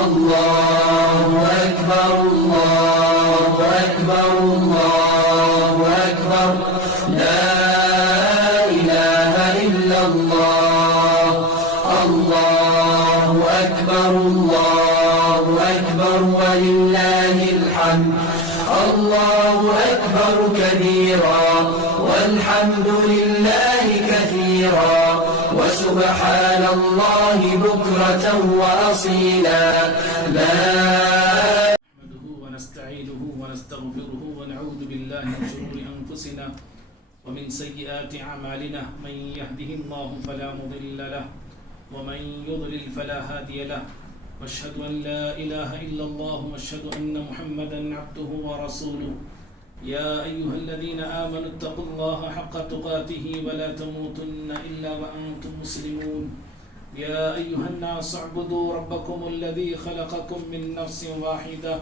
الله أكبر الله أكبر الله أكبر لا إله إلا الله الله أكبر الله أكبر ولله الحمد الله أكبر كبيرا والحمد لله كثيرا وسبحان الله بكرة وأصيلا لا نحمده ونستعينه ونستغفره ونعوذ بالله من شرور أنفسنا ومن سيئات أعمالنا من يهده الله فلا مضل له ومن يضلل فلا هادي له واشهد أن لا إله إلا الله واشهد أن محمدا عبده ورسوله يا أيها الذين آمنوا اتقوا الله حق تقاته ولا تموتن إلا وأنتم مسلمون يا أيها الناس اعبدوا ربكم الذي خلقكم من نفس واحدة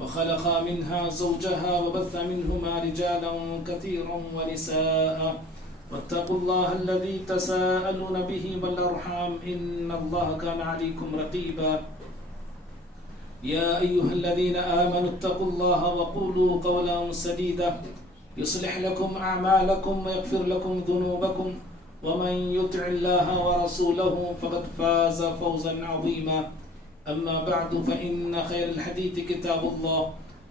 وخلق منها زوجها وبث منهما رجالا كثيرا ونساء واتقوا الله الذي تساءلون به والأرحام إن الله كان عليكم رقيبا يا أيها الذين آمنوا اتقوا الله وقولوا قولا سديدا يصلح لكم أعمالكم ويغفر لكم ذنوبكم ومن يطع الله ورسوله فقد فاز فوزا عظيما أما بعد فإن خير الحديث كتاب الله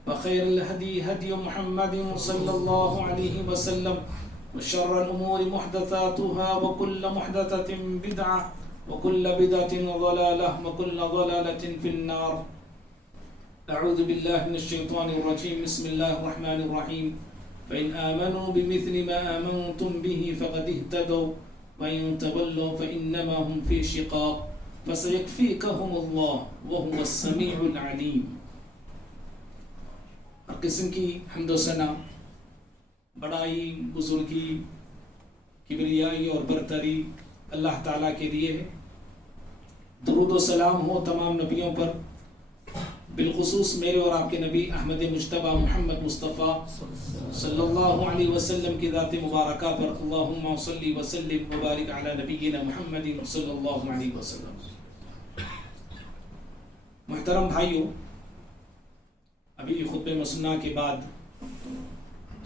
وخير الهدي هدي محمد صلى الله عليه وسلم وشر الأمور محدثاتها وكل محدثة بدعة وكل بدعة ضلالة وكل ضلالة في النار أعوذ بالله من الشيطان الرجيم بسم الله الرحمن الرحيم فإن آمنوا بمثل ما آمنتم به فقد اهتدوا وإن تولوا فإنما هم في شقاق فسيكفيكهم الله وهو السميع العليم. ہر قسم کی حمد و ثنا بڑائی بزرگی کبریائی اور برتری اللہ تعالیٰ کے لیے ہے. درود و سلام ہو تمام نبیوں پر، بالخصوص میرے اور آپ کے نبی احمد مجتبی محمد مصطفیٰ صلی اللہ علیہ وسلم کی ذات مبارکہ پر. اللہم صلی وسلم وبارک علی نبینا محمد صلی اللہ علیہ وسلم. محترم بھائیو، ابھی خطبہ مسنہ کے بعد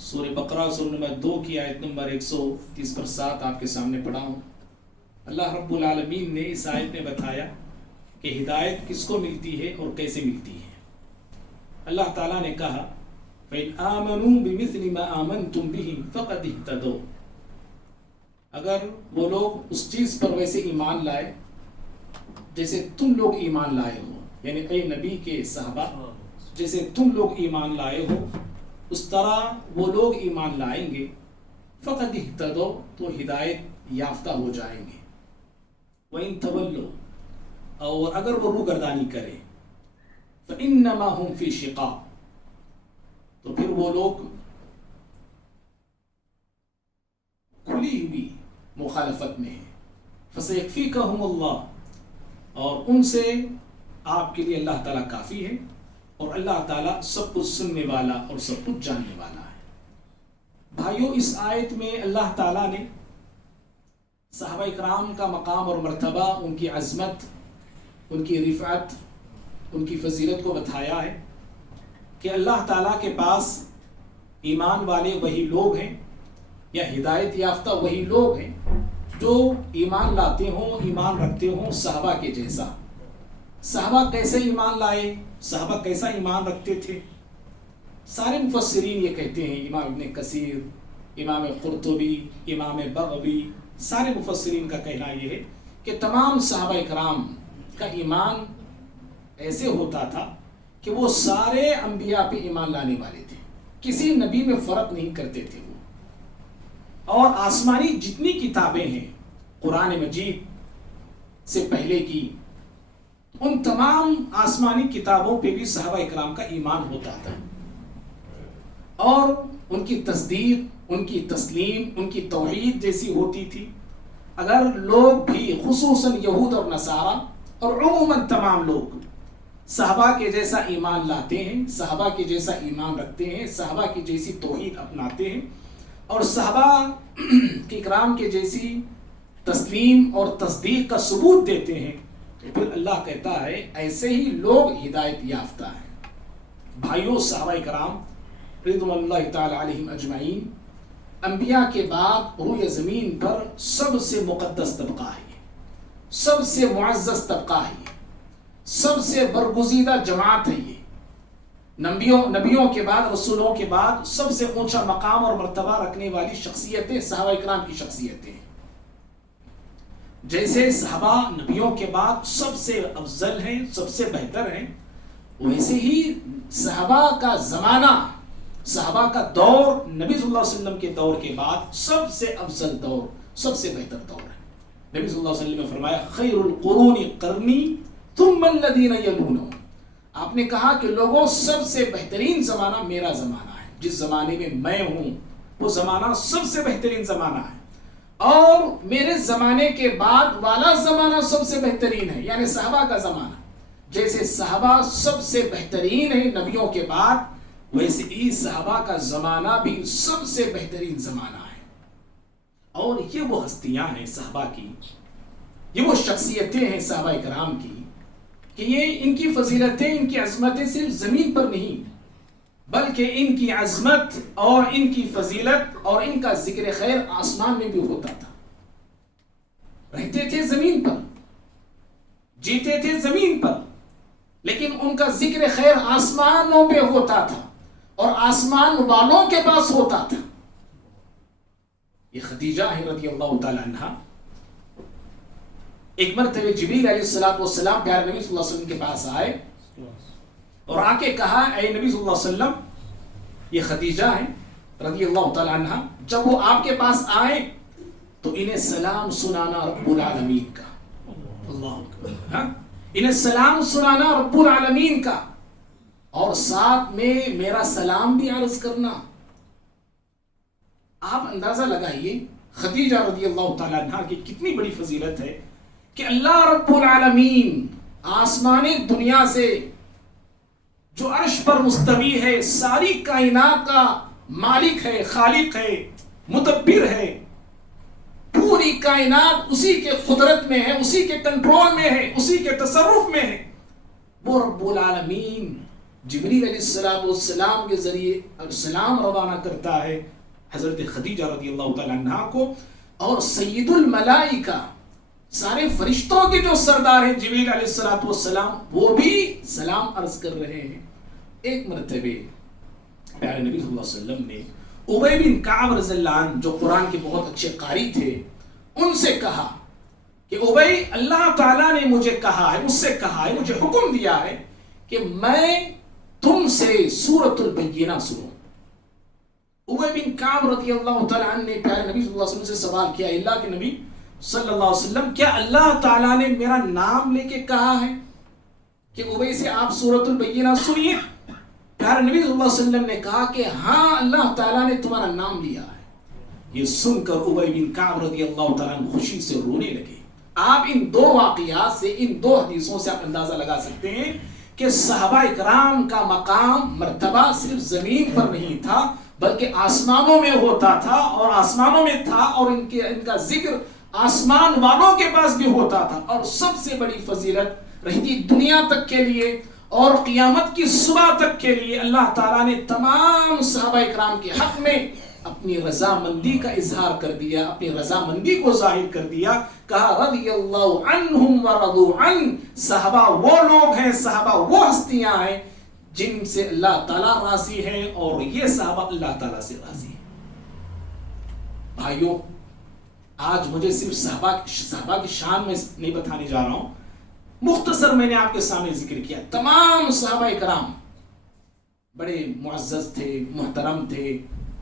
سورہ بقرہ سورہ نمبر 2 کی آیت نمبر 130 آپ کے سامنے پڑھا ہوں. اللہ رب العالمین نے اس آیت میں بتایا کہ ہدایت کس کو ملتی ہے اور کیسے ملتی ہے. اللہ تعالیٰ نے کہا فَإِنْ آمَنُوا بِمِثْلِ مَا آمَنْتُمْ بِهِ فَقَدِ اهْتَدَوْا. اگر وہ لوگ اس چیز پر ویسے ایمان لائے جیسے تم لوگ ایمان لائے ہو، یعنی اے نبی کے صحابہ جیسے تم لوگ ایمان لائے ہو اس طرح وہ لوگ ایمان لائیں گے. فَقَدِ اهْتَدَوْا، تو ہدایت یافتہ ہو جائیں گے. وَإِنْ تَوَلُّوا، اور اگر وہ روگردانی کرے فَإِنَّمَا هُمْ فِي شِقَاقٍ، تو پھر وہ لوگ کھلی ہوئی مخالفت میں ہیں. فَسَيَكْفِيكَهُمُ اللَّهُ، اور ان سے آپ کے لیے اللہ تعالیٰ کافی ہے، اور اللہ تعالیٰ سب کچھ سننے والا اور سب کچھ جاننے والا ہے. بھائیو، اس آیت میں اللہ تعالیٰ نے صحابہ اکرام کا مقام اور مرتبہ، ان کی عظمت، ان کی رفعت، ان کی فضیلت کو بتایا ہے کہ اللہ تعالیٰ کے پاس ایمان والے وہی لوگ ہیں یا ہدایت یافتہ وہی لوگ ہیں جو ایمان لاتے ہوں، ایمان رکھتے ہوں صحابہ کے جیسا. صحابہ کیسے ایمان لائے، صحابہ کیسا ایمان رکھتے تھے؟ سارے مفسرین یہ کہتے ہیں، امام ابن کثیر، امام قرطبی، امام بغوی، سارے مفسرین کا کہنا یہ ہے کہ تمام صحابہ اکرام کا ایمان ایسے ہوتا تھا کہ وہ سارے انبیاء پہ ایمان لانے والے تھے، کسی نبی میں فرق نہیں کرتے تھے وہ. اور آسمانی جتنی کتابیں ہیں قرآن مجید سے پہلے کی، ان تمام آسمانی کتابوں پہ بھی صحابہ اکرام کا ایمان ہوتا تھا، اور ان کی تصدیق، ان کی تسلیم، ان کی توحید جیسی ہوتی تھی. اگر لوگ بھی خصوصاً یہود اور نصارہ اور عموماً تمام لوگ صحابہ کے جیسا ایمان لاتے ہیں، صحابہ کے جیسا ایمان رکھتے ہیں، صحابہ کی جیسی توحید اپناتے ہیں، اور صحابہ کی کرام کے جیسی تسلیم اور تصدیق کا ثبوت دیتے ہیں، تو تو پھر اللہ کہتا ہے ایسے ہی لوگ ہدایت یافتہ ہیں۔ بھائیو، صحابہ کرام رضوان اللہ تعالی علیہم اجمعین، انبیاء کے بعد روئے زمین پر سب سے مقدس طبقہ ہے، سب سے معزز طبقہ ہے، سب سے برگزیدہ جماعت ہے یہ۔ نبیوں کے بعد، رسولوں کے بعد سب سے اونچا مقام اور مرتبہ رکھنے والی شخصیتیں صحابہ کرام کی شخصیتیں ہیں۔ جیسے صحابہ نبیوں کے بعد سب سے افضل ہیں، سب سے بہتر ہیں، ویسے ہی صحابہ کا زمانہ، صحابہ کا دور نبی صلی اللہ علیہ وسلم کے دور کے بعد سب سے افضل دور، سب سے بہتر دور ہے۔ نبی صلی اللہ علیہ وسلم نے فرمایا خیر القرون قرنی ثم الذین یلونہم۔ آپ نے کہا کہ لوگوں سب سے بہترین زمانہ میرا زمانہ ہے، جس زمانے میں ہوں وہ زمانہ سب سے بہترین زمانہ ہے، اور میرے زمانے کے بعد والا زمانہ سب سے بہترین ہے، یعنی صحابہ کا زمانہ۔ جیسے صحابہ سب سے بہترین ہے نبیوں کے بعد، ویسے ہی صحابہ کا زمانہ بھی سب سے بہترین زمانہ ہے۔ اور یہ وہ ہستیاں ہیں صحابہ کی، یہ وہ شخصیتیں ہیں صحابہ کرام کی، کہ یہ ان کی فضیلتیں، ان کی عظمتیں صرف زمین پر نہیں، بلکہ ان کی عظمت اور ان کی فضیلت اور ان کا ذکر خیر آسمان میں بھی ہوتا تھا۔ رہتے تھے زمین پر، جیتے تھے زمین پر، لیکن ان کا ذکر خیر آسمانوں پہ ہوتا تھا اور آسمان والوں کے پاس ہوتا تھا۔ یہ خدیجہ رضی اللہ تعالی عنہ ایک مرتبہ جبریل علیہ السلام پیارے نبی صلی اللہ علیہ وسلم کے پاس آئے اور آ کے کہا اے نبی صلی اللہ علیہ وسلم، یہ خدیجہ ہیں رضی اللہ تعالی عنہ، جب وہ آپ کے پاس آئے تو انہیں سلام سنانا رب العالمین کا، اللہ اکبر، انہیں سلام سنانا رب العالمین کا، اور ساتھ میں میرا سلام بھی عرض کرنا۔ آپ اندازہ لگائیے خدیجہ رضی اللہ تعالی عنہ کی کتنی بڑی فضیلت ہے کہ اللہ رب العالمین آسمان دنیا سے جو عرش پر مستوی ہے، ساری کائنات کا مالک ہے، خالق ہے، مدبر ہے، پوری کائنات اسی کے قدرت میں ہے، اسی کے کنٹرول میں ہے، اسی کے تصرف میں ہے، وہ رب العالمین جبریل علیہ السلام کے ذریعے سلام روانہ کرتا ہے حضرت خدیجہ رضی اللہ تعالی عنہ کو، اور سید الملائکہ، سارے فرشتوں کے جو سردار ہیں جبریل علیہ السلام، وہ بھی سلام عرض کر رہے ہیں۔ ایک مرتبہ پیارے نبی صلی اللہ علیہ وسلم نے ابی بن کعب رضی اللہ عنہ، جو قرآن کے بہت اچھے قاری تھے، ان سے کہا کہ ابی، اللہ تعالیٰ نے مجھے کہا ہے، مجھ سے کہا ہے، مجھے حکم دیا ہے کہ میں تم سے سورۃ البینہ سنوں۔ ابی بن کعب رضی اللہ تعالیٰ عنہ نے پیارے نبی صلی اللہ علیہ وسلم سے سوال کیا، اللہ کے نبی صلی اللہ علیہ وسلم، کیا اللہ تعالیٰ نے میرا نام لے کے کہا ہے کہ ابی سے آپ سورۃ البینہ سنیے؟ پیارے نبی صلی اللہ علیہ وسلم نے کہا کہ ہاں، اللہ تعالیٰ نے تمہارا نام لیا ہے۔ یہ سن کر ابی بن کعب رضی اللہ تعالیٰ عنہ خوشی سے رونے لگے۔ آپ ان دو واقعات سے، ان دو حدیثوں سے آپ اندازہ لگا سکتے ہیں کہ صحابہ کرام کا مقام، مرتبہ صرف زمین پر نہیں تھا بلکہ آسمانوں میں ہوتا تھا، اور آسمانوں میں تھا، اور ان کا ذکر آسمان والوں کے پاس بھی ہوتا تھا۔ اور سب سے بڑی فضیلت رہتی دنیا تک کے لیے اور قیامت کی صبح تک کے لیے، اللہ تعالیٰ نے تمام صحابہ کرام کے حق میں اپنی رضامندی کا اظہار کر دیا، اپنی رضامندی کو ظاہر کر دیا، کہا رضی اللہ عنہم ورضوا عنہ، صحابہ وہ لوگ ہیں، صحابہ وہ ہستیاں ہیں جن سے اللہ تعالیٰ راضی ہے، اور یہ صحابہ اللہ تعالیٰ سے راضی ہیں۔ بھائیوں، آج مجھے صرف صحابہ کی شان میں نہیں بتانے جا رہا ہوں، مختصر میں نے آپ کے سامنے ذکر کیا۔ تمام صحابہ کرام بڑے معزز تھے، محترم تھے،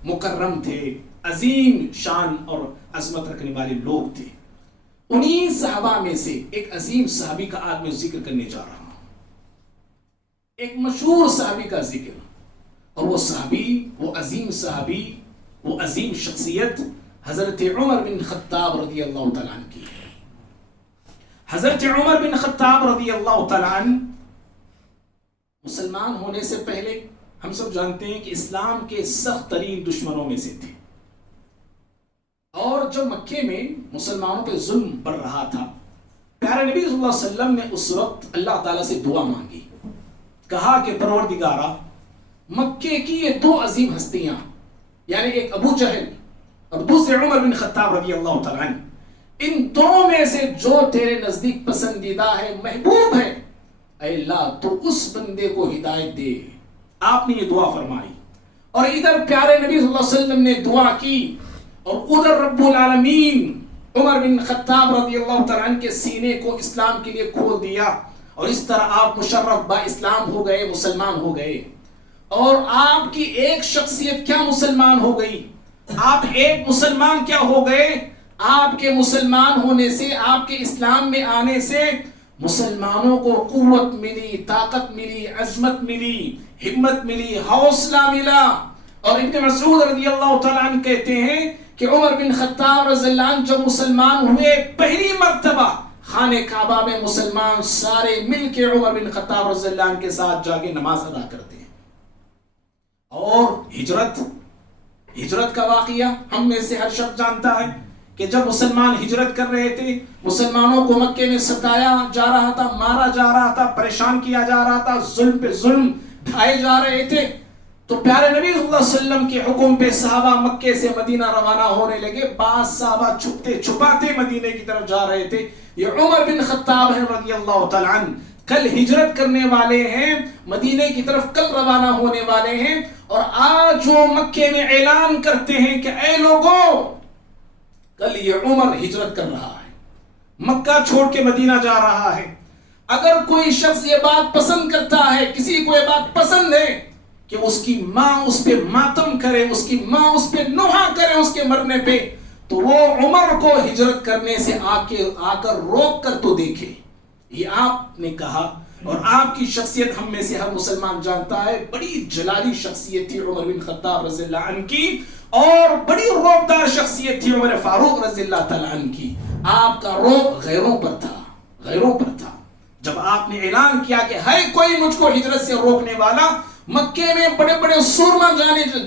مکرم تھے، عظیم شان اور عظمت رکھنے والے لوگ تھے۔ انہی صحابہ میں سے ایک عظیم صحابی کا آج میں ذکر کرنے جا رہا ہوں، ایک مشہور صحابی کا ذکر، اور وہ صحابی، وہ عظیم صحابی، وہ عظیم شخصیت حضرت عمر بن خطاب رضی اللہ تعالیٰ عنہ کی ہے۔ حضرت عمر بن خطاب رضی اللہ تعالیٰ عنہ مسلمان ہونے سے پہلے ہم سب جانتے ہیں کہ اسلام کے سخت ترین دشمنوں میں سے تھے، اور جب مکے میں مسلمانوں پہ ظلم بڑھ رہا تھا، پیارے نبی صلی اللہ علیہ وسلم نے اس وقت اللہ تعالیٰ سے دعا مانگی، کہا کہ پروردگارا مکے کی یہ دو عظیم ہستیاں، یعنی ایک ابو جہل اور دوسرے عمر بن خطاب رضی اللہ تعالیٰ عنہ، ان دونوں میں سے جو تیرے نزدیک پسندیدہ ہے، محبوب ہے، اے اللہ تو اس بندے کو ہدایت دے۔ آپ نے یہ دعا فرمائی، اور ادھر پیارے نبی صلی اللہ علیہ وسلم نے دعا کی، اور ادھر رب العالمین عمر بن خطاب رضی اللہ تعالیٰ عنہ کے سینے کو اسلام کے لیے کھول دیا، اور اس طرح آپ مشرف با اسلام ہو گئے، مسلمان ہو گئے۔ اور آپ کی ایک شخصیت کیا مسلمان ہو گئی، آپ ایک مسلمان کیا ہو گئے، آپ کے مسلمان ہونے سے، آپ کے اسلام میں آنے سے مسلمانوں کو قوت ملی، طاقت ملی، عظمت ملی، ہمت ملی، حوصلہ ملا۔ اور ابن مسعود رضی اللہ تعالیٰ عنہ کہتے ہیں کہ عمر بن خطاب رضی اللہ عنہ جب مسلمان ہوئے، پہلی مرتبہ خانہ کعبہ میں مسلمان سارے مل کے عمر بن خطاب رضی اللہ عنہ کے ساتھ جا کے نماز ادا کرتے ہیں۔ اور ہجرت کا واقعہ ہم میں سے ہر شخص جانتا ہے کہ جب مسلمان ہجرت کر رہے تھے، مسلمانوں کو مکے میں ستایا جا رہا تھا، مارا جا رہا تھا، پریشان کیا جا رہا تھا، ظلم پہ ظلم ڈھائے جا رہے تھے، تو پیارے نبی صلی اللہ علیہ وسلم کے حکم پہ صحابہ مکے سے مدینہ روانہ ہونے لگے۔ بعض صحابہ چھپتے چھپاتے مدینے کی طرف جا رہے تھے۔ یہ عمر بن خطاب ہیں رضی اللہ تعالیٰ عنہ، کل ہجرت کرنے والے ہیں، مدینے کی طرف کل روانہ ہونے والے ہیں، اور آج وہ مکے میں اعلان کرتے ہیں کہ اے لوگوں، کل یہ عمر ہجرت کر رہا ہے، مکہ چھوڑ کے مدینہ جا رہا ہے۔ اگر کوئی شخص یہ بات پسند کرتا ہے، کسی کو یہ بات پسند ہے کہ اس کی ماں اس پہ ماتم کرے، اس کی ماں اس پہ نوحہ کرے اس کے مرنے پہ، تو وہ عمر کو ہجرت کرنے سے آ کر روک کر تو دیکھے۔ یہ آپ نے کہا، اور آپ کی شخصیت ہم میں سے ہر مسلمان جانتا ہے، بڑی جلالی شخصیت تھی عمر بن خطاب رضی اللہ عنہ کی، اور بڑی روبدار شخصیت تھی عمر فاروق رضی اللہ تعالیٰ عنہ کی۔ آپ کا روب غیروں پر تھا۔ جب آپ نے اعلان کیا کہ ہے کوئی مجھ کو ہجرت سے روکنے والا، مکے میں بڑے بڑے سورما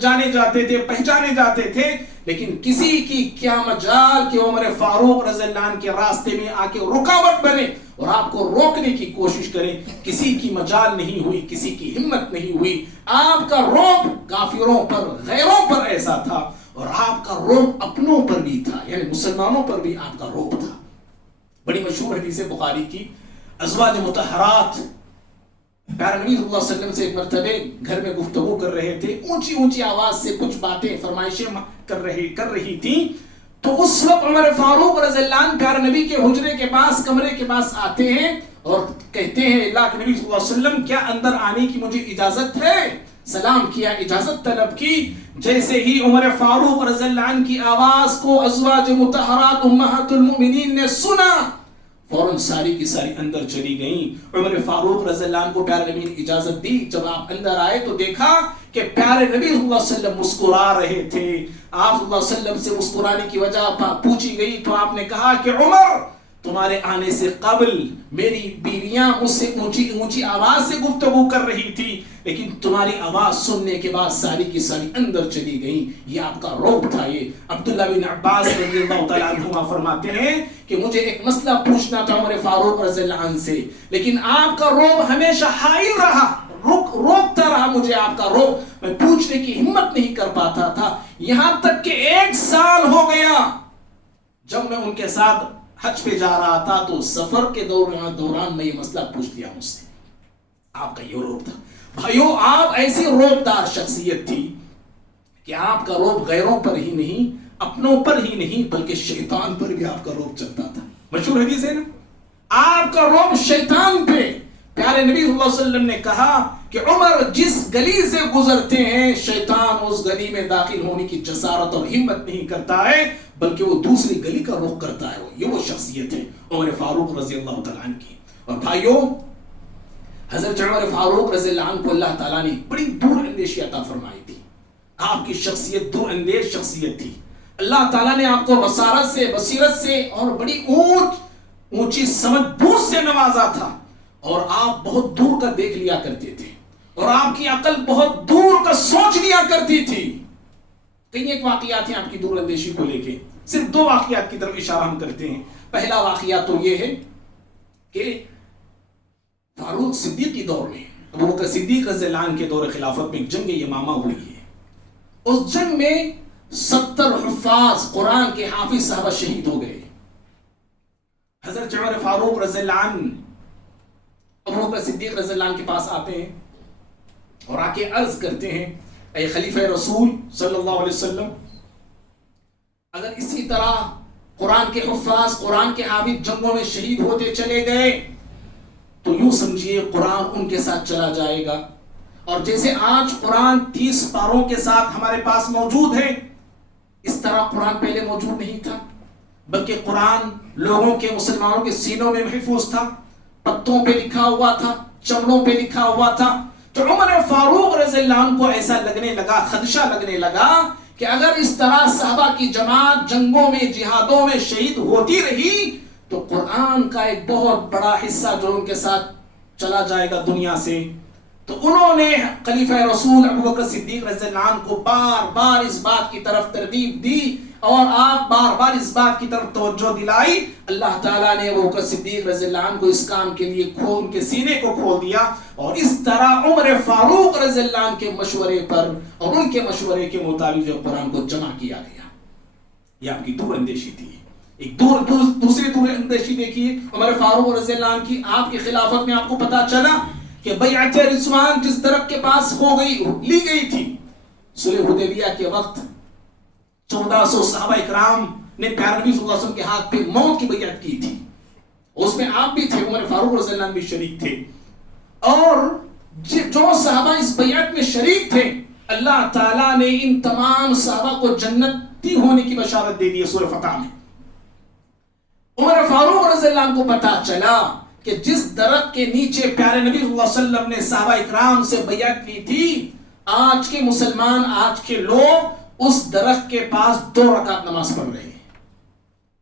جانے جاتے تھے، پہچانے جاتے تھے، لیکن کسی کی کیا مجال کہ عمر فاروق رضی اللہ عنہ کے راستے میں آ کے رکاوٹ بنے اور آپ کو روکنے کی کوشش کریں۔ کسی کی مجال نہیں ہوئی، کسی کی ہمت نہیں ہوئی۔ آپ کا روب کافروں پر، غیروں پر ایسا تھا، اور آپ کا روب اپنوں پر بھی تھا، یعنی مسلمانوں پر بھی آپ کا روب تھا۔ بڑی مشہور حدیث بخاری کی، ازواج مطہرات پیارے نبی صلی اللہ علیہ وسلم سے ایک مرتبہ گھر میں گفتگو کر رہے تھے، اونچی اونچی آواز سے کچھ باتیں، فرمائشیں کر رہی تھی، تو اس وقت عمر فاروق رضی اللہ عنہ پیارے نبی کے حجرے کے پاس، کمرے کے پاس آتے ہیں اور کہتے ہیں اللہ کے نبی صلی اللہ علیہ وسلم کیا اندر آنے کی مجھے اجازت ہے؟ سلام کیا، اجازت طلب کی۔ جیسے ہی عمر فاروق رضی اللہ عنہ کی آواز کو ازواج مطہرات امہات المؤمنین نے سنا، فوراً ساری کی ساری اندر چلی گئیں۔ عمر فاروق رضی اللہ عنہ کو پیارے نبی نے اجازت دی۔ جب آپ اندر آئے تو دیکھا کہ پیارے نبی صلی اللہ علیہ وسلم مسکرا رہے تھے۔ آپ صلی اللہ علیہ وسلم سے مسکرانے کی وجہ پوچھی گئی تو آپ نے کہا کہ عمر، تمہارے آنے سے قبل میری بیویاں مجھ سے اونچی اونچی آواز سے گفتگو کر رہی تھی، لیکن تمہاری آواز سننے کے بعد ساری کی ساری اندر چلی گئیں۔ یہ آپ کا روب تھا۔ یہ عبداللہ بن عباس رضی اللہ تعالیٰ عنہما فرماتے ہیں کہ مجھے ایک مسئلہ پوچھنا تھا عمر فاروق رضی اللہ عنہ سے، لیکن آپ کا روب ہمیشہ حائل رہا، روکتا رہا مجھے آپ کا روب، میں پوچھنے کی ہمت نہیں کر پاتا تھا، یہاں تک کہ 1 سال ہو گیا جب میں ان کے ساتھ حج پہ جا رہا تھا تو سفر کے دوران میں یہ مسئلہ پوچھ لیا مجھ سے۔ آپ کا یہ روب تھا۔ بھائیو، آپ ایسی روبدار شخصیت تھی کہ آپ کا روب غیروں پر ہی نہیں، اپنوں پر ہی نہیں، بلکہ شیطان پر بھی آپ کا روب چلتا تھا۔ مشہور حدیث ہے نا، آپ کا روب شیطان پہ۔ پیارے نبی صلی اللہ علیہ وسلم نے کہا کہ عمر جس گلی سے گزرتے ہیں، شیطان اس گلی میں داخل ہونے کی جسارت اور ہمت نہیں کرتا ہے، بلکہ وہ دوسری گلی کا رخ کرتا ہے۔ یہ وہ شخصیت ہے عمر فاروق رضی اللہ تعالیٰ عنہ کی۔ اور بھائیو، حضرت عمر فاروق رضی اللہ عنہ کو اللہ تعالیٰ نے بڑی دور اندیشی عطا فرمائی تھی۔ آپ کی شخصیت دور اندیش شخصیت تھی۔ اللہ تعالیٰ نے آپ کو بصارت سے، بصیرت سے اور بڑی اونچی سمجھ بوجھ سے نوازا تھا، اور آپ بہت دور کا دیکھ لیا کرتے تھے، اور آپ کی عقل بہت دور کا سوچ لیا کرتی تھی۔ کئی ایک واقعات ہیں آپ کی دور اندیشی کو لے کے، صرف 2 واقعات کی طرف اشارہ ہم کرتے ہیں۔ پہلا واقعہ تو یہ ہے کہ فاروق صدیقی دور میں، ابو بکر صدیق رضی اللہ عنہ کے دور خلافت میں ایک جنگ یمامہ ہوئی ہے. اس جنگ میں 70 حفاظ قرآن کے حافظ صحابہ شہید ہو گئے. حضرت عمر فاروق رضی اللہ عنہ ابو بکر صدیق رضی اللہ عنہ کے پاس آتے ہیں اور آ کے عرض کرتے ہیں، اے خلیفہ رسول صلی اللہ علیہ وسلم، اگر اسی طرح قرآن کے حفاظ قرآن کے حافظ جنگوں میں شہید ہوتے چلے گئے تو یوں سمجھیے قرآن ان کے ساتھ چلا جائے گا. اور جیسے آج قرآن 30 پاروں کے ساتھ ہمارے پاس موجود ہے، اس طرح قرآن پہلے موجود نہیں تھا، بلکہ قرآن لوگوں کے مسلمانوں کے سینوں میں محفوظ تھا، پتوں پہ لکھا ہوا تھا، چمڑوں پہ لکھا ہوا تھا. تو عمر فاروق رضی اللہ عنہ کو ایسا لگنے لگا، خدشہ لگنے لگا کہ اگر اس طرح صحابہ کی جماعت جنگوں میں جہادوں میں شہید ہوتی رہی تو قرآن کا ایک بہت بڑا حصہ جو ان کے ساتھ چلا جائے گا دنیا سے. تو انہوں نے خلیفہ رسول ابو بکر صدیق رضی اللہ عنہ کو بار بار اس بات کی طرف ترغیب دی اور آپ بار بار اس بات کی طرف توجہ دلائی. اللہ تعالیٰ نے ابو بکر صدیق رضی اللہ عنہ کو اس کام کے لیے ان کے سینے کو کھول دیا اور اس طرح عمر فاروق رضی اللہ عنہ کے مشورے پر اور ان کے مشورے کے مطابق جو قرآن کو جمع کیا گیا. یہ آپ کی دور اندیشی تھی. ایک دوسری دور اندیشی دیکھیے عمر فاروق رضی اللہ عنہ کی. آپ کی خلافت میں آپ کو پتا چلا کہ بیعت رضوان جس درخت کے پاس لی گئی تھی، صلح حدیبیہ کے وقت 1400 صحابہ اکرام نے پیارے نبی صلی اللہ علیہ وسلم کے ہاتھ پہ موت کی بیعت کی تھی. اس میں آپ بھی تھے، عمر فاروق رضی اللہ عنہ بھی شریک تھے. اور جو صحابہ اس بیعت میں شریک تھے، اللہ تعالیٰ نے ان تمام صحابہ کو جنتی ہونے کی بشارت دے دی سورہ فتح میں. عمر فاروق رضی اللہ عنہ کو پتا چلا کہ جس درخت کے نیچے پیارے نبی صلی اللہ علیہ وسلم نے صحابہ اکرام سے بیعت لی تھی، آج کے مسلمان، آج کے لوگ اس درخت کے پاس 2 رکعت نماز پڑھ رہے ہیں.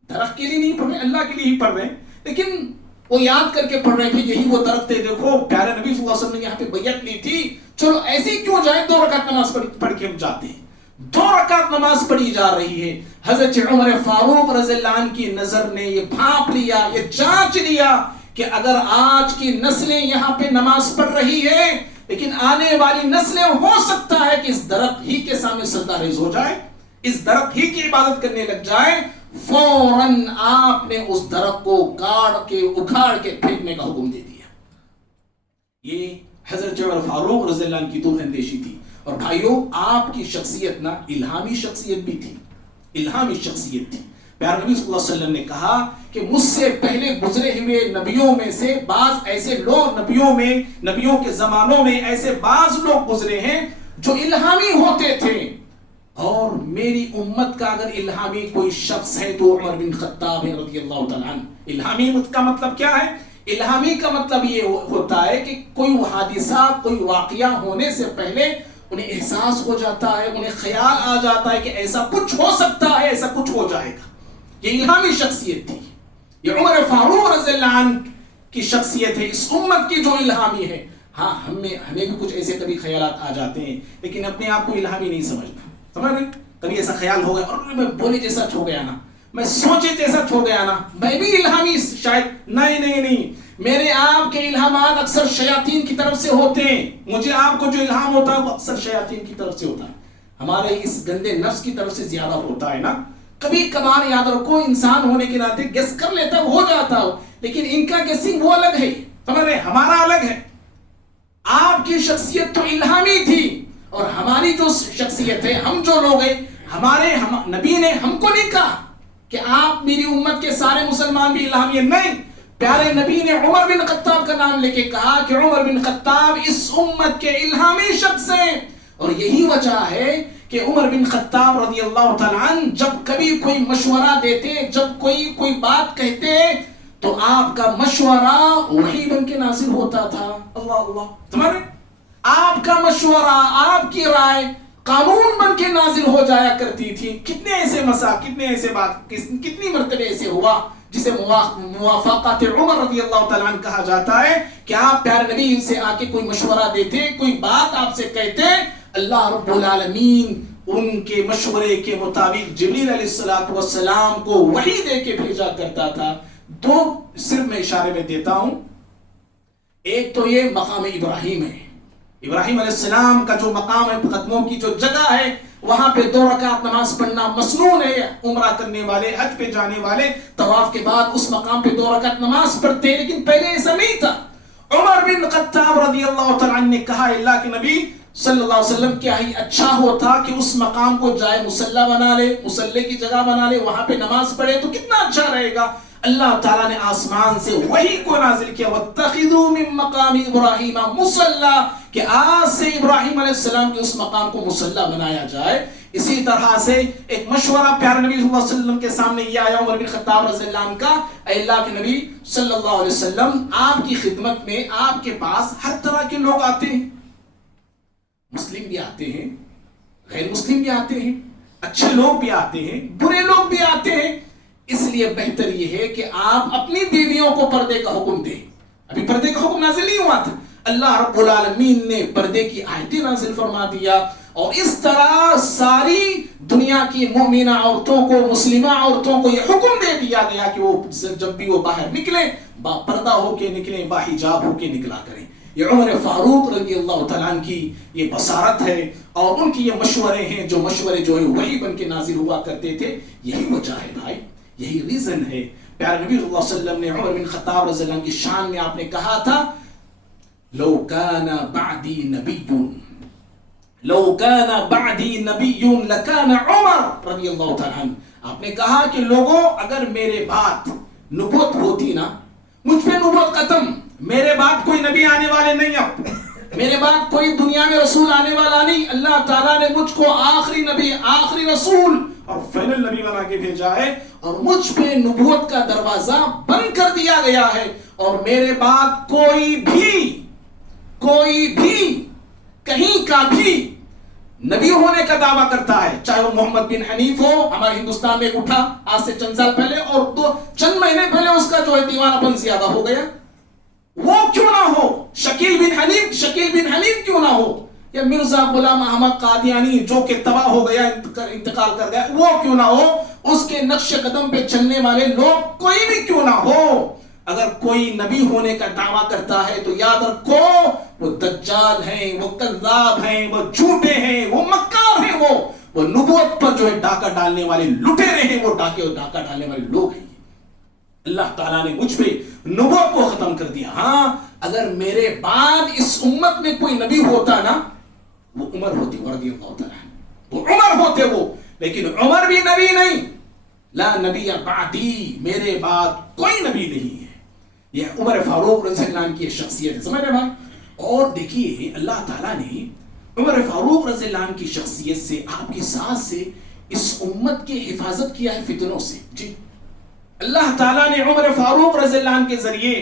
درخت کے لیے نہیں پڑھ رہے، اللہ کے لیے ہی پڑھ رہے ہیں، لیکن وہ یاد کر کے پڑھ رہے ہیں یہی وہ درخت ہے، دیکھو پیارے نبی صلی اللہ علیہ وسلم نے یہاں پہ بیعت لی تھی، چلو ایسے ہی کیوں جائیں، 2 رکعت نماز پڑھ کے ہم جاتے ہیں. 2 رکعت نماز پڑھی جا رہی ہے. حضرت عمر فاروق رضی اللہ عنہ کی نظر نے یہ بھانپ لیا، یہ جانچ لیا کہ اگر آج کی نسلیں یہاں پہ نماز پڑھ رہی ہے لیکن آنے والی نسلیں ہو سکتا ہے کہ اس درخت ہی کے سامنے سجدہ ریز ہو جائے، اس درخت ہی کی عبادت کرنے لگ جائے. فوراً آپ نے اس درخت کو اکھاڑ کے پھینکنے کا حکم دے دیا. یہ حضرت عمر فاروق رضی اللہ عنہ کی دور اندیشی تھی. اور بھائیو، آپ کی شخصیت نا الہامی شخصیت بھی تھی، الہامی شخصیت تھی. پیارے نبی صلی اللہ علیہ وسلم نے کہا کہ مجھ سے پہلے گزرے ہوئے نبیوں میں سے بعض ایسے لوگ، نبیوں کے زمانوں میں ایسے بعض لوگ گزرے ہیں جو الہامی ہوتے تھے، اور میری امت کا اگر الہامی کوئی شخص ہے تو عمر بن خطاب ہے رضی اللہ تعالیٰ عنہ. الہامی کا مطلب کیا ہے؟ الہامی کا مطلب یہ ہوتا ہے کہ کوئی حادثہ، کوئی واقعہ ہونے سے پہلے انہیں احساس ہو جاتا ہے، انہیں خیال آ جاتا ہے کہ ایسا کچھ ہو سکتا ہے، ایسا کچھ ہو جائے گا. یہ الہامی شخصیت تھی. یہ عمر فاروق رضی اللہ عنہ کی شخصیت ہے، اس امت کی جو الہامی ہے. ہاں ہمیں بھی کچھ ایسے کبھی خیالات آ جاتے ہیں لیکن اپنے آپ کو الہامی نہیں سمجھنا. سمجھ رہے؟ کبھی ایسا خیال ہو گیا اور میں بولے جیسا چھو گیا نا، میں سوچے جیسا چھو گیا نا، میں بھی الہامی شاید. نہیں، میرے آپ کے الہامات اکثر شیاطین کی طرف سے ہوتے ہیں. مجھے آپ کو جو الہام ہوتا ہے وہ اکثر شیاطین کی طرف سے ہوتا ہے، ہمارے اس گندے نفس کی طرف سے زیادہ ہوتا ہے نا. کبھی کبھار یاد رکھو، انسان ہونے کے ناطے گیس کر لیتا ہو جاتا ہو، لیکن ان کا گیسنگ وہ الگ ہے، سمجھ رہے؟ ہمارا الگ ہے. آپ کی شخصیت تو الہامی تھی اور ہماری جو شخصیت ہے، ہم جو لوگ ہیں، ہمارے نبی نے ہم کو نہیں کہا کہ آپ میری امت کے سارے مسلمان بھی الہامی ہیں. نہیں، پیارے نبی نے عمر بن خطاب کا نام لے کے کہا کہ عمر بن خطاب اس امت کے الہامی شخص ہیں. اور یہی وجہ ہے کہ عمر بن خطاب رضی اللہ تعالیٰ عنہ جب کبھی کوئی مشورہ دیتے، جب کوئی بات کہتے تو آپ کا مشورہ وحی بن کے نازل ہوتا تھا. اللہ تمہارے آپ کا مشورہ، آپ کی رائے قانون بن کے نازل ہو جایا کرتی تھی. کتنے ایسے کتنی مرتبہ ایسے ہوا جسے موافقات عمر رضی اللہ تعالیٰ عنہ کہا جاتا ہے کہ آپ پیارے نبی سے آ کے کوئی مشورہ دیتے، کوئی بات آپ سے کہتے، اللہ رب العالمین ان کے مشورے کے مطابق جبریل علیہ السلام کو وحی دے کے بھیجا کرتا تھا دو صرف میں اشارے میں دیتا ہوں. ایک تو یہ مقام ابراہیم ہے. ابراہیم علیہ السلام کا جو مقام ہے، قدموں کی جو جگہ ہے، وہاں پہ 2 رکعت نماز پڑھنا مسنون ہے. عمرہ کرنے والے، حج پہ جانے والے طواف کے بعد اس مقام پہ 2 رکعت نماز پڑھتے ہیں. لیکن پہلے ایسا نہیں تھا. عمر بن خطاب رضی اللہ تعالیٰ عنہ نے کہا اللہ کے نبی صلی اللہ علیہ وسلم کیا ہی اچھا ہوتا کہ اس مقام کو جائے مصلی بنا لے، مصلی کی جگہ بنا لے، وہاں پہ نماز پڑھے تو کتنا اچھا رہے گا. اللہ تعالیٰ نے آسمان سے وحی کو نازل کیا وَاتَّخِذُوا مِن مَقَامِ إِبْرَاهِيمَ مُصَلَّى کہ آج سے ابراہیم علیہ السلام کے اس مقام کو مصلی بنایا جائے. اسی طرح سے ایک مشورہ پیارے نبی صلی اللہ علیہ وسلم کے سامنے یہ آیا عمر بن خطاب رضی اللہ عنہ کا، اے اللہ کے نبی صلی اللہ علیہ وسلم آپ کی خدمت میں آپ کے پاس ہر طرح کے لوگ آتے ہیں، مسلم بھی آتے ہیں، غیر مسلم بھی آتے ہیں، اچھے لوگ بھی آتے ہیں، برے لوگ بھی آتے ہیں. اس لیے بہتر یہ ہے کہ آپ اپنی بیویوں کو پردے کا حکم دیں. ابھی پردے کا حکم نازل نہیں ہوا تھا، اللہ رب العالمین نے پردے کی آیتیں نازل فرما دیا، اور اس طرح ساری دنیا کی مومنہ عورتوں کو، مسلمہ عورتوں کو یہ حکم دے دیا گیا کہ وہ جب بھی وہ باہر نکلیں با پردہ ہو کے نکلیں، با حجاب ہو کے نکلا کریں. یہ عمر فاروق رضی اللہ تعالیٰ عنہ کی یہ بصارت ہے، اور ان کی یہ مشورے ہیں، جو مشورے جو ہے وہی بن کے نازل ہوا کرتے تھے. یہی وجہ ہے بھائی، یہی ریزن ہے. پیارے نبی صلی اللہ علیہ وسلم نے عمر بن خطاب رضی اللہ عنہ کی شان میں آپ نے کہا تھا لو کان بعدی نبی لکان عمر رضی اللہ تعالیٰ عنہ. آپ نے کہا کہ لوگوں اگر میرے بعد نبوت ہوتی نا، مجھ پہ نبوت ختم، میرے بعد کوئی نبی آنے والے نہیں، اب میرے بعد کوئی دنیا میں رسول آنے والا نہیں. اللہ تعالیٰ نے مجھ کو آخری نبی، آخری رسول اور فائنل نبی بنا کے بھیجا ہے، اور مجھ پہ نبوت کا دروازہ بند کر دیا گیا ہے، اور میرے بعد کوئی بھی کہیں کا بھی نبی ہونے کا دعویٰ کرتا ہے، چاہے وہ محمد بن حنیف ہو، ہمارے ہندوستان میں اٹھا آج سے چند سال پہلے، اور چند مہینے پہلے اس کا جو ہے دیوانہ پن زیادہ ہو گیا، وہ کیوں نہ ہو. شکیل بن حنیف کیوں نہ ہو، یا مرزا غلام احمد قادیانی جو کہ تباہ ہو گیا، انتقال کر گیا، وہ کیوں نہ ہو. اس کے نقش قدم پہ چلنے والے لوگ کوئی بھی کیوں نہ ہو. اگر کوئی نبی ہونے کا دعویٰ کرتا ہے تو یاد رکھو وہ دجال ہیں، وہ کذاب ہیں، وہ جھوٹے ہیں، وہ مکار ہیں، وہ نبوت پر جو ہے ڈاکہ ڈالنے والے لٹیرے ہیں، وہ ڈاکہ ڈالنے والے لوگ ہیں. اللہ تعالیٰ نے مجھ پہ نبوت کو ختم کر دیا. ہاں اگر میرے بعد اس امت میں کوئی نبی ہوتا نا، وہ عمر ہوتی رضی اللہ تعالیٰ، وہ عمر ہوتے وہ، لیکن عمر بھی نبی نہیں. لا نبی بعدی، میرے بعد کوئی نبی نہیں ہے. یہ عمر فاروق رضی اللہ عنہ کی شخصیت ہے، سمجھ رہے بھائی. اور دیکھیے اللہ تعالیٰ نے عمر فاروق رضی اللہ عنہ کی شخصیت سے، آپ کی ساتھ سے اس امت کی حفاظت کیا ہے فتنوں سے. جی اللہ تعالیٰ نے عمر فاروق رضی اللہ عنہ کے ذریعے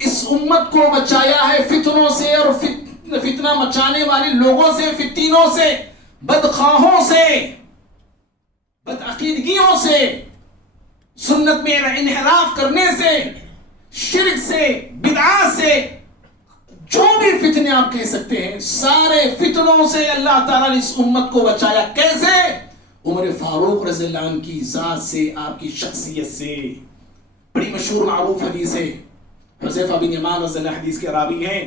اس امت کو بچایا ہے فتنوں سے، اور فتنہ مچانے والے لوگوں سے، فتینوں سے، بدخواہوں سے، بدعقیدگیوں سے، سنت میں انحراف کرنے سے، شرک سے، بدعات سے، جو بھی فتنے آپ کہہ سکتے ہیں، سارے فتنوں سے اللہ تعالیٰ نے اس امت کو بچایا. کیسے؟ عمر فاروق رضی اللہ عنہ کی ذات سے، آپ کی شخصیت سے. بڑی مشہور معروف حدیث ہے، حذیفہ بن یمان رضی اللہ عنہ حدیث کے راوی ہیں،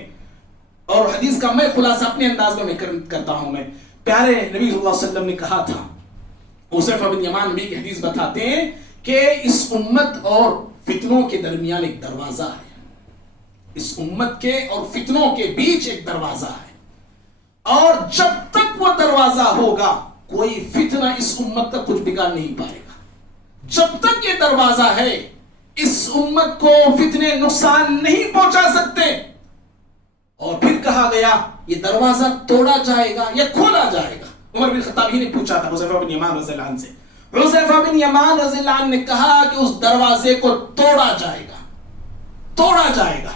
اور حدیث کا میں خلاصہ اپنے انداز میں کرتا ہوں. میں پیارے نبی صلی اللہ علیہ وسلم نے کہا تھا، حذیفہ بن یمان نبی کی حدیث بتاتے ہیں کہ اس امت اور فتنوں کے درمیان ایک دروازہ ہے. اس امت کے اور فتنوں کے بیچ ایک دروازہ ہے، اور جب تک وہ دروازہ ہوگا کوئی فتنہ اس امت کا کچھ بگاڑ نہیں پائے گا. جب تک یہ دروازہ ہے اس امت کو فتنے نقصان نہیں پہنچا سکتے. اور پھر کہا گیا یہ دروازہ توڑا جائے گا یا کھولا جائے گا. عمر بن خطاب ہی نے پوچھا تھا حذیفہ بن یمان رضی اللہ عنہ سے. حذیفہ بن یمان رضی اللہ عنہ نے کہا کہ اس دروازے کو توڑا جائے گا، توڑا جائے گا.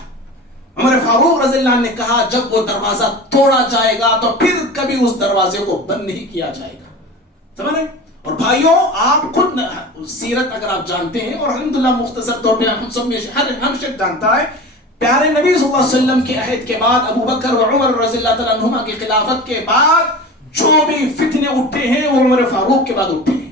عمر فاروق رضی اللہ عنہ نے کہا جب وہ دروازہ توڑا جائے گا تو پھر کبھی اس دروازے کو بند نہیں کیا جائے گا. سمجھ رہے؟ اور بھائیوں آپ خود سیرت اگر آپ جانتے ہیں، اور الحمدللہ مختصر طور پہ ہم سب میں ہر شخص جانتا ہے، پیارے نبی صلی اللہ علیہ وسلم کے عہد کے بعد ابو بکر و عمر رضی اللہ تعالیٰ عنہما کی خلافت کے بعد جو بھی فتنے اٹھے ہیں وہ عمر فاروق کے بعد اٹھے ہیں.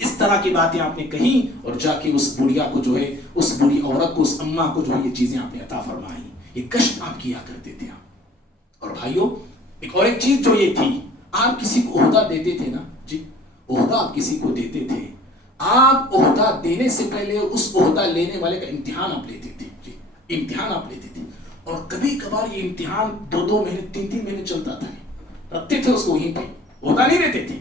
اس طرح کی باتیں آپ نے کہیں اور جا کے اس بڑھیا کو جو ہے، اس بڑی عورت کو، اس اماں کو جو ہے یہ چیزیں آپ نے عطا فرمائی، یہ کشت آپ کیا کرتے تھے آپ۔ اور بھائیوں ایک اور ایک چیز جو یہ تھی، آپ کسی کو عہدہ دیتے تھے نا جی، عہدہ آپ کسی کو دیتے تھے، آپ عہدہ دینے سے پہلے اس عہدہ لینے والے کا امتحان آپ لیتے تھے جی، امتحان آپ لیتے تھے۔ اور کبھی کبھار یہ امتحان 2 مہینے 3 مہینے چلتا تھا، رکھتے تھے اس کو وہیں پہ، عہدہ نہیں دیتے تھے،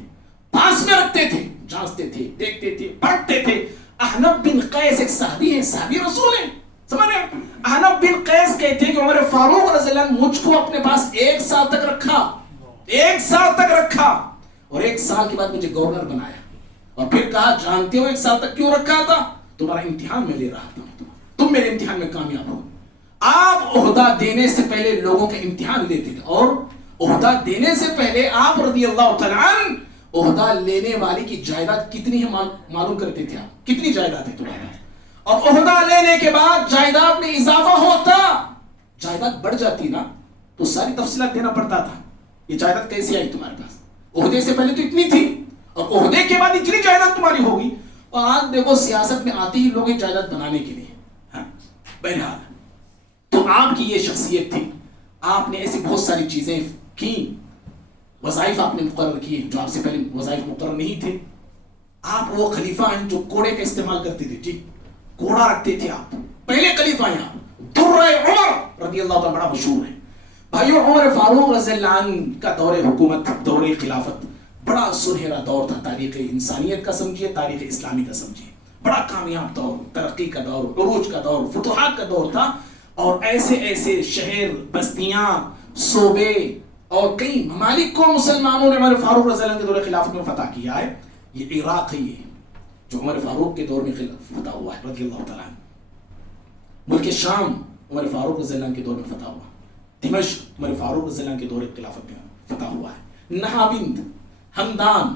پاس میں رکھتے تھے، جانچتے تھے، دیکھتے تھے، پڑھتے تھے۔ احنف بن قیس ایک صحابی ہے، صحابی رسول ہے، سمجھ رہے ہیں؟ احنف بن قیس کہتے ہیں کہ عمر فاروق رضی اللہ عنہ مجھ کو اپنے پاس 1 سال تک رکھا، 1 سال تک رکھا، اور 1 سال کے بعد مجھے گورنر بنایا، اور پھر کہا جانتے ہو 1 سال تک کیوں رکھا تھا؟ تمہارا امتحان میں لے رہا تھا، تم میرے امتحان میں کامیاب ہو۔ آپ عہدہ دینے سے پہلے لوگوں کا امتحان لیتے تھے، اور عہدہ دینے سے پہلے آپ رضی اللہ تعالیٰ عنہ عہدہ لینے والی کی جائیداد کتنی ہے معلوم کرتے تھے، آپ کتنی جائیداد ہے تمہارے پاس، اور عہدہ لینے کے بعد جائیداد میں اضافہ ہوتا، جائیداد بڑھ جاتی نا تو ساری تفصیلات دینا پڑتا تھا، یہ جائیداد کیسے آئی تمہارے پاس، عہدے سے پہلے تو اتنی تھی اور عہدے کے بعد اتنی جائیداد تمہاری ہوگی۔ اور آج دیکھو سیاست میں آتے ہی لوگ جائیداد بنانے کے لیے، بہرحال تو آپ کی یہ شخصیت تھی، آپ نے ایسی بہت ساری چیزیں کی، وظائف آپ نے مقرر کیے جو آپ سے پہلے وظائف مقرر نہیں تھے۔ آپ وہ خلیفہ ہیں جو کوڑے کا استعمال کرتے تھے جی، کوڑا رکھتے تھے آپ، پہلے خلیفہ ہیں آپ، درہ عمر رضی اللہ تعالیٰ بڑا مشہور ہے۔ بھائیو عمر فاروق رضی اللہ عنہ کا دور حکومت، دور خلافت بڑا سنہرا دور تھا، تاریخ انسانیت کا سمجھیے، تاریخ اسلامی کا سمجھیے، بڑا کامیاب دور، ترقی کا دور، عروج کا دور، فتوحات کا دور تھا، اور ایسے ایسے شہر، بستیاں، صوبے اور کئی ممالک کو مسلمانوں نے عمر فاروق رضی اللہ عنہ کے دور خلافت میں فتح کیا ہے۔ یہ عراق ہے، یہ جو عمر فاروق کے دور میں فتح ہوا ہے رضی اللہ تعالیٰ عنہ۔ ملک شام عمر فاروق رضی اللہ عنہ کے دور میں فتح ہوا، دمشق عمر فاروق رضی اللہ عنہ کے دور خلافت میں فتح ہوا ہے، نہاوند، ہمدان،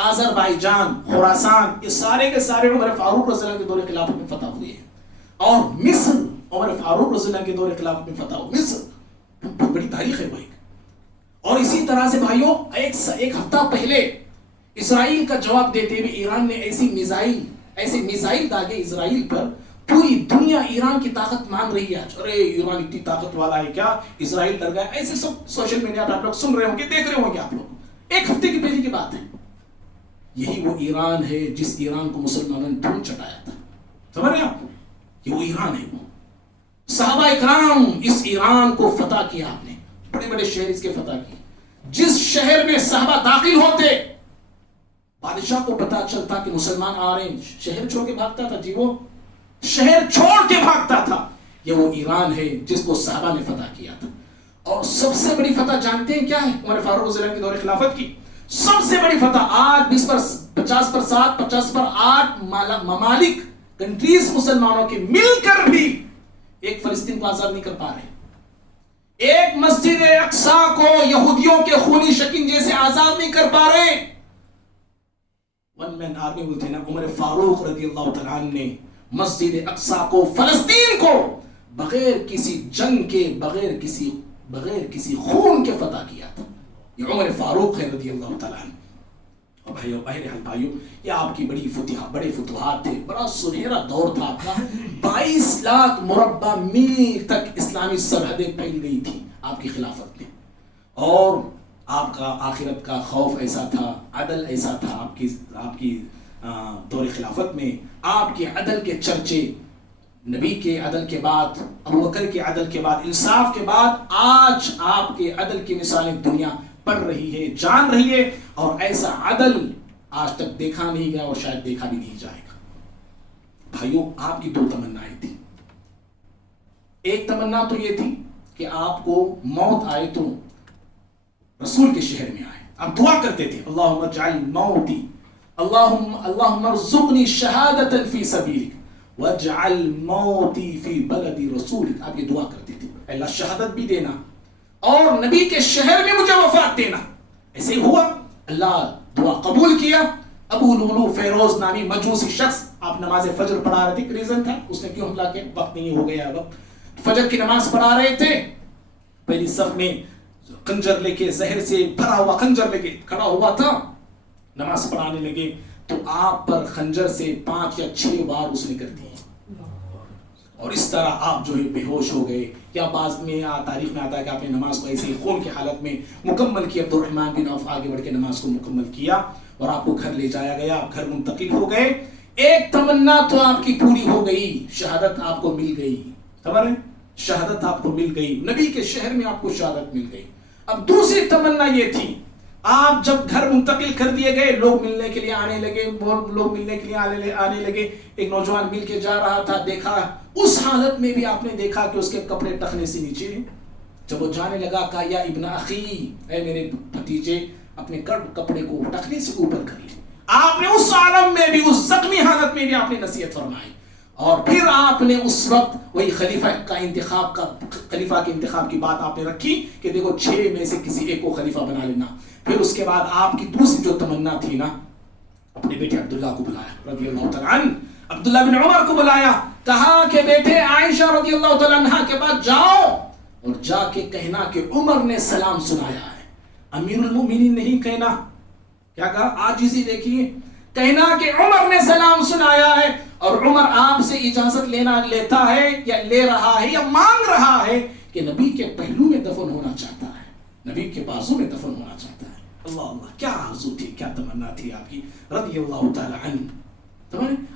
آذربائیجان، خراسان، یہ سارے کے سارے عمر فاروق رضی اللہ عنہ کے دور خلافت میں فتح ہوئے ہیں۔ اور مصر عمر فاروق رضی اللہ عنہ کے دور خلافت میں فتح ہوا، مصر بہت بڑی تاریخ ہے وہ ایک۔ اور اسی طرح سے بھائیوں ایک ہفتہ پہلے اسرائیل کا جواب دیتے ہوئے ایران نے ایسی میزائل داغے اسرائیل پر، پوری دنیا ایران کی طاقت مان رہی ہے، ارے ایران اتنی طاقت والا ہے کیا، اسرائیل ڈر گیا، ایسے سب سوشل میڈیا پر آپ لوگ سن رہے ہوں گے، دیکھ رہے ہوں گے آپ لوگ، 1 ہفتے کی پہلے کی بات ہے۔ یہی وہ ایران ہے جس ایران کو مسلمانوں نے دھول چٹایا تھا، سمجھ رہے ہیں آپ؟ یہ وہ ایران ہے، وہ صحابہ اکرام اس ایران کو فتح کیا، آپ نے بڑے بڑے شہر اس کے فتح کیے۔ جس شہر میں صحابہ داخل ہوتے بادشاہ کو پتا چلتا کہ مسلمان آ رہے ہیں، شہر چھوڑ کے بھاگتا تھا جی، وہ شہر چھوڑ کے بھاگتا تھا۔ یہ وہ ایران ہے جس کو صحابہ نے فتح کیا تھا۔ اور سب سے بڑی فتح جانتے ہیں کیا ہے؟ عمر فاروق رضی اللہ عنہ کے دور خلافت کی سب سے بڑی فتح، آج 20 پر 50 پر 7 50 پر 8 ممالک، کنٹریز مسلمانوں کے مل کر بھی ایک فلسطین کو آزاد نہیں کر پا رہے، ایک مسجد اقصی کو یہودیوں کے خونی شکنجے سے آزاد نہیں کر پا رہے۔ ون مین آرمی بولتے ہیں نا، عمر فاروق رضی اللہ تعالیٰ عنہ نے مسجد اقصی کو، فلسطین کو بغیر کسی جنگ کے، بغیر کسی خون کے فتح کیا تھا۔ یہ عمر فاروق ہے رضی اللہ تعالیٰ عنہ۔ اور بھائیو، بہرحال بھائیو، یہ آپ کی بڑے فتوحات تھے، بڑا سنہرا دور تھا آپ کا۔ 22 لاکھ مربع میل تک اسلامی سرحدیں پھیل گئی تھی آپ کی خلافت میں، اور آپ کا آخرت کا خوف ایسا تھا، عدل ایسا تھا آپ کی دور خلافت میں۔ آپ کے عدل کے چرچے، نبی کے عدل کے بعد، ابوبکر کے عدل کے بعد، انصاف کے بعد، آج آپ کے عدل کی مثالیں دنیا پڑھ رہی ہے، جان رہی ہے، اور ایسا عدل آج تک دیکھا نہیں گیا اور شاید دیکھا بھی نہیں جائے گا۔ بھائیوں، آپ کی 2 تمنائیں تھی۔ ایک تمنا تو یہ تھی کہ آپ کو موت آئے تو رسول کے شہر میں آئے، آپ دعا کرتے تھے اللہم اجعل موتی، اللہم ارزقنی شہادۃ فی سبیلک واجعل موتی فی بلد رسولک، آپ یہ دعا کرتے تھے، اللہ شہادت بھی دینا اور نبی کے شہر میں مجھے وفات دینا۔ ایسے ہوا، اللہ دعا قبول کیا۔ ابو لولو فیروز نامی مجوسی شخص، آپ نماز فجر پڑھا رہے تھے، ریزن تھا اس نے کیوں حملہ کیا، وقت نہیں ہو گیا، وقت فجر کی نماز پڑھا رہے تھے، پہلی صف میں خنجر لے کے، زہر سے بھرا ہوا خنجر لے کے کھڑا ہوا تھا، نماز پڑھانے لگے، تو آپ پر خنجر سے 5 یا 6 بار اس نے کر دیے، اور اس طرح آپ جو ہے بے ہوش ہو گئے. یا بعض میں تاریخ میں آتا ہے کہ آپ نے نماز کو ایسے ہی خون کی حالت میں مکمل کیا. عبد الرحمن بن عوف آگے بڑھ کے نماز کو مکمل کیا اور آپ کو گھر لے جایا گیا. آپ گھر منتقل ہو گئے. ایک تمنا تو آپ کی پوری ہو گئی، شہادت آپ کو مل گئی. خبر ہے، شہادت آپ کو مل گئی، نبی کے شہر میں آپ کو شہادت مل گئی. اب دوسری تمنا یہ تھی، آپ جب گھر منتقل کر دیے گئے، لوگ ملنے کے لیے آنے لگے، لوگ ملنے کے لیے آنے لگے. ایک نوجوان مل کے جا رہا تھا، دیکھا اس حالت میں بھی آپ نے دیکھا کہ اس کے کپڑے ٹخنے سے نیچے ہیں. جب وہ جانے لگا کہا یا ابن اخی، اے میرے بھتیجے، اپنے کپڑے کو ٹخنے سے اوپر کر لیں. آپ نے اس عالم میں بھی، اس زخمی حالت میں بھی آپ نے نصیحت فرمائی. اور پھر آپ نے اس وقت وہی خلیفہ کے انتخاب کی بات آپ نے رکھی کہ دیکھو 6 میں سے کسی ایک کو خلیفہ بنا لینا. پھر اس کے بعد آپ کی دوسری جو تمنا تھی نا، اپنے بیٹے عبداللہ کو بلایا رضی اللہ تعالیٰ عنہ، عبداللہ بن عمر کو بلایا، کہا کہ بیٹے عائشہ رضی اللہ تعالیٰ عنہ کے بعد جاؤ اور جا کے کہنا کہ عمر نے سلام سنایا ہے. امیر المؤمنین نہیں کہنا، کیا کہا؟ عاجزی دیکھیے. کہنا کہ عمر نے سلام سنایا ہے، اور عمر آپ سے اجازت لیتا ہے یا لے رہا ہے یا مانگ رہا ہے کہ نبی کے پہلو میں دفن ہونا چاہتا ہے، نبی کے بازو میں دفن ہونا چاہتا ہے. اللہ اللہ، کیا آرزو تھی، کیا تمنا تھی آپ کی رضی اللہ تعالیٰ عنہ.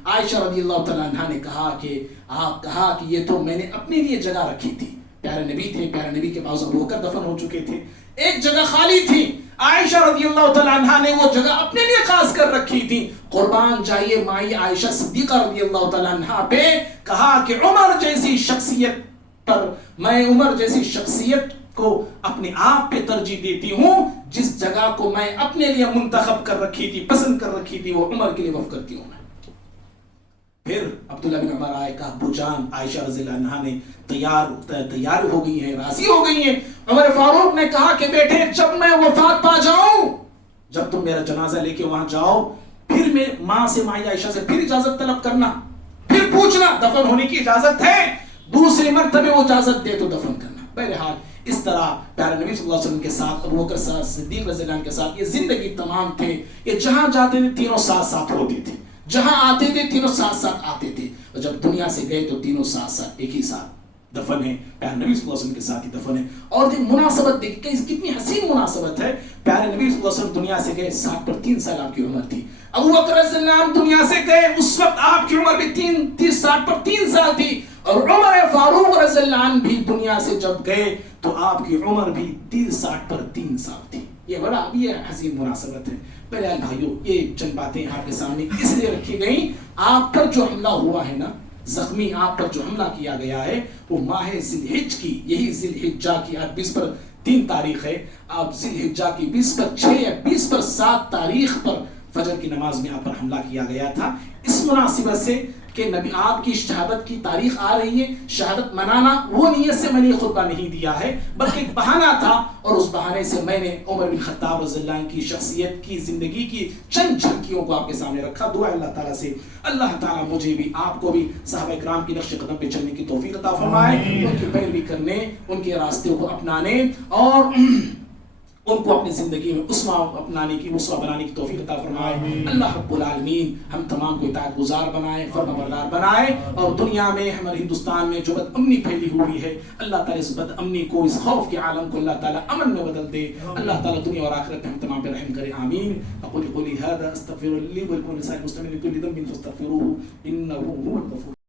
عائشہ رضی اللہ تعالیٰ عنہ نے کہا کہ آپ کہا کہ یہ تو میں نے اپنے لیے جگہ رکھی تھی. پیارے نبی تھے، پیارے نبی کے بازو ابو بکر دفن ہو چکے تھے، ایک جگہ خالی تھی. عائشہ رضی اللہ تعالیٰ عنہ نے وہ جگہ اپنے لیے خاص کر رکھی تھی. قربان جائیے مائی عائشہ صدیقہ رضی اللہ تعالیٰ عنہ پہ. کہا کہ عمر جیسی شخصیت پر، میں عمر جیسی شخصیت کو اپنے آپ پہ ترجیح دیتی ہوں. جس جگہ کو میں اپنے لیے منتخب کر رکھی تھی، پسند کر رکھی تھی، وہ عمر کے لیے وقف کرتی ہوں میں. پھر عبداللہ بن عمر آئے، کہا ابو جان عائشہ رضی اللہ عنہا نے تیار ہو گئی ہیں، راضی ہو گئی ہیں. عمر فاروق نے کہا کہ بیٹے جب میں وفات پا جاؤں، جب تم میرا جنازہ لے کے وہاں جاؤ، پھر میں ماں سے، ماں عائشہ سے پھر اجازت طلب کرنا، پھر پوچھنا دفن ہونے کی اجازت ہے، دوسری مرتبہ وہ اجازت دے تو دفن کرنا. بہرحال اس طرح پیارے نبی صلی اللہ علیہ وسلم کے ساتھ، ابو بکر صدیق رضی اللہ عنہ کے ساتھ یہ زندگی تمام تھے. یہ جہاں جاتے تھے تینوں ساتھ ساتھ ہوتے تھے، جہاں آتے تھے تینوں ساتھ ساتھ آتے تھے، اور جب دنیا سے گئے تو تینوں ساتھ ساتھ ایک ہی ساتھ دفن ہے. پیارے نبی صلی اللہ علیہ وسلم کے ساتھ ہی دفن ہے. اور مناسبت دیکھیں کتنی حسین مناسبت ہے. پیارے نبی صلی اللہ علیہ وسلم دنیا سے گئے 60 پر 3 سال آپ کی عمر تھی. ابو بکر رضی اللہ عنہ دنیا سے گئے، اس وقت آپ کی عمر بھی 60 پر 3 سال تھی. اور عمر فاروق رضی اللہ عنہ بھی دنیا سے جب گئے تو آپ کی عمر بھی 60 پر 3 سال تھی. یہ بڑا یہ حسین مناسبت ہے. پہلے بھائیوں یہ چند باتیں آپ کے سامنے اس لیے رکھی گئیں، آپ پر جو حملہ ہوا ہے نا، زخمی آپ پر جو حملہ کیا گیا ہے، وہ ماہ ذی الحجہ کی، یہی ذی الحجہ کی آج 20 پر 3 تاریخ ہے، آپ ذی الحجہ کی 20 پر 6 یا 20 پر 7 تاریخ پر فجر کی نماز میں آپ پر حملہ کیا گیا تھا. اس مناسبت سے کہ نبی آپ کی شہادت کی تاریخ آ رہی ہے، شہادت منانا، وہ نیت سے میں نے خطبہ نہیں دیا ہے، بلکہ ایک بہانہ تھا، اور اس بہانے سے میں نے عمر بن خطاب رضی اللہ عنہ کی شخصیت کی، زندگی کی چند جھلکیوں کو آپ کے سامنے رکھا. دعا اللہ تعالیٰ سے اللہ تعالیٰ مجھے بھی آپ کو بھی صحابہ اکرام کی نقش قدم پہ چلنے کی توفیق عطا فرمائے، ان کی پیروی کرنے، ان کے راستے کو اپنانے، اور ان کو اپنی زندگی میں اسوہ اپنانے کی، اسوہ بنانے کی توفیق عطا فرمائے. اللہ رب العالمین ہم تمام کو اطاعت گزار بنائے، فرما بردار بنائے، اور دنیا میں ہمارے ہندوستان میں جو بد امنی پھیلی ہوئی ہے، اللہ تعالیٰ اس بد امنی کو، اس خوف کے عالم کو اللہ تعالیٰ امن میں بدل دے. اللہ تعالیٰ دنیا اور آخرت میں ہم تمام پہ رحم کرے. آمین. اقول قولی هذا استغفر لي ولكم ولسائر المسلمين من كل ذنب فاستغفروه انه هو الغفور